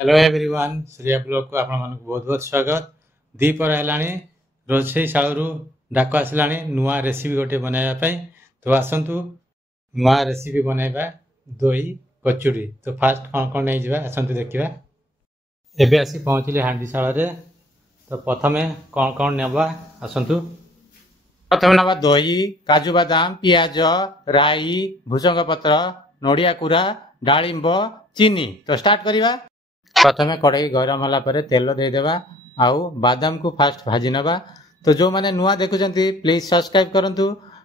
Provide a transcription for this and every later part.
Hello everyone Surya blog को आपण मानक बहुत बहुत स्वागत। दीपर है रोषे शालू डाक आसला नुआ रेसिपी गोटे बनवाई। तो आसतु नुआ रेसिपी बनवा दही कचुड़ी। तो फास्ट कौन कौन नहीं जावा आसतु देखा। एबे आसी पहुँचली हांडीशाल। तो प्रथमे कौन कौन नेबा आसतु। प्रथम नवा दही काजू बादाम पियाज राई भुसंग पत्र नड़िया कुरा डालिंब चीनी। तो स्टार्ट करवा। प्रथम कड़ाई गरम होला परे तेल देदेबा आउ बादाम को फास्ट भाजी नबा। तो जो माने नुआ देखुचंती प्लीज सब्सक्राइब करंतु।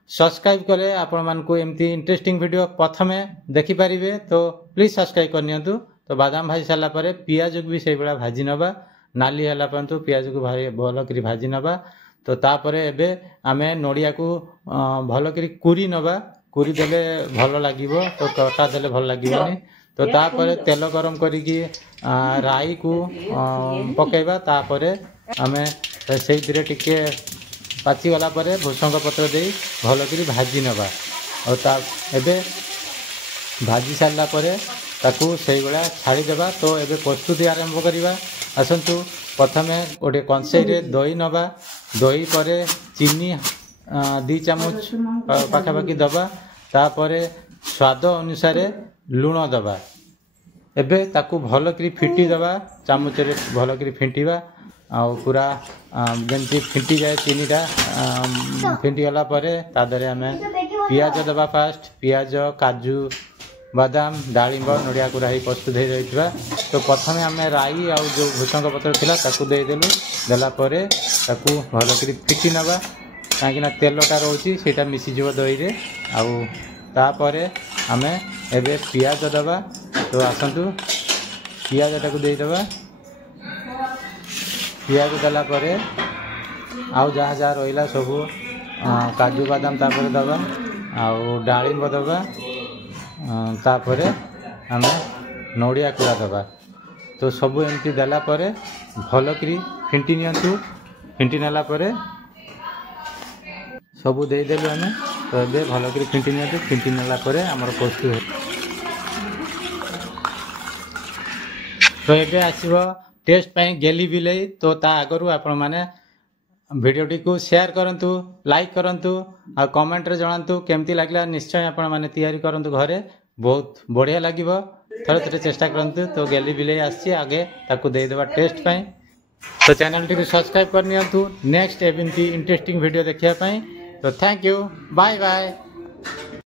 सब्सक्राइब करे आपण मानकु एमती इंटरेस्टिंग वीडियो प्रथमे देखि परिबे। तो प्लीज सब्सक्राइब करनियंतु। तो बादाम भाजी साला परे पियाज को भी सेई बेला भाजी नबा। नाली हला पंतु पियाज को भाई भलो करी भाजी नबा। तो तापरे एबे आमे नड़िया को भलो करी कुरी नबा। कुरी देले भलो लागिवो। तो कटा देले भलो लागिवोनी। तो तापरे तेल गरम करिकी राई को पकेबा। तापरे आमे सेइथिरे टिके पाची गला परे भुसंग पत्र दे भलो करी भाजी नबा। और ता एबे भाजी सारला परे ताकू सेई बेला छाड़ी देबा। तो एबे प्रस्तुति आरंभ करिबा। आसंतु प्रथमे गोटे कंसई रे दही नबा। दही परे चीनी 2 चामच पाखापाखि दबा। तापरे स्वाद अनुसार लुण दबा। एबे ताकू भलो करी फिटी दबा। चामच रे भलो करी फिंटीबा। आ पूरा जंती फिंटी जाए चीनीटा फिंटी गला परे ता दरे हमें पियाज दबा। फास्ट पियाज काजू बादाम डालिंब नड़िया कुरा ही प्रस्तुत हो जाइथिबा। तो प्रथमे हमें राई आ जो भुसंग पत्र थिला ताकू दे देलु। देला परे ताकू भलो करी फिटी नबा। काहे कि ना तेलटा रहउची सेटा मिसी जीव दही रे। आ तापरे हमें एबे पियाज दबा। तो आसतु पियाजटा को दे दबा। पियाज दला परे आउ जहाँ जहाँ रहिला सब काजू बादाम तापरे दबा। आउ डालिंब दबा। तापरे हमें नड़िया कुरा दबा। तो सब एमती देला परे भलो करी फिंटी नियंतु। फिंटी नेला परे सबू दे देलु हमें। तो ये भलो करी फिंटी नियंतु। फिंटी नेला परे हमर प्रस्तुत है। तो ये आसव टेस्ट पाई गेली बिलई। तो ता आगरू आपण माने वीडियोटी को शेयर करंतु लाइक करंतु आ कमेंट रे जणांतु केमती लागला। निश्चय आपण माने तैयारी करंतु घरे बहुत बढ़िया लागिवो। थरे थरे चेष्टा करंतु। तो गेली बिलई आसी आगे ताकू दे देबा टेस्ट पाई। तो चैनल टी को सब्सक्राइब करनियंतु नेक्स्ट एमती इंटरेस्टिंग वीडियो देखिया पाई। तो थैंक यू बाय बाय।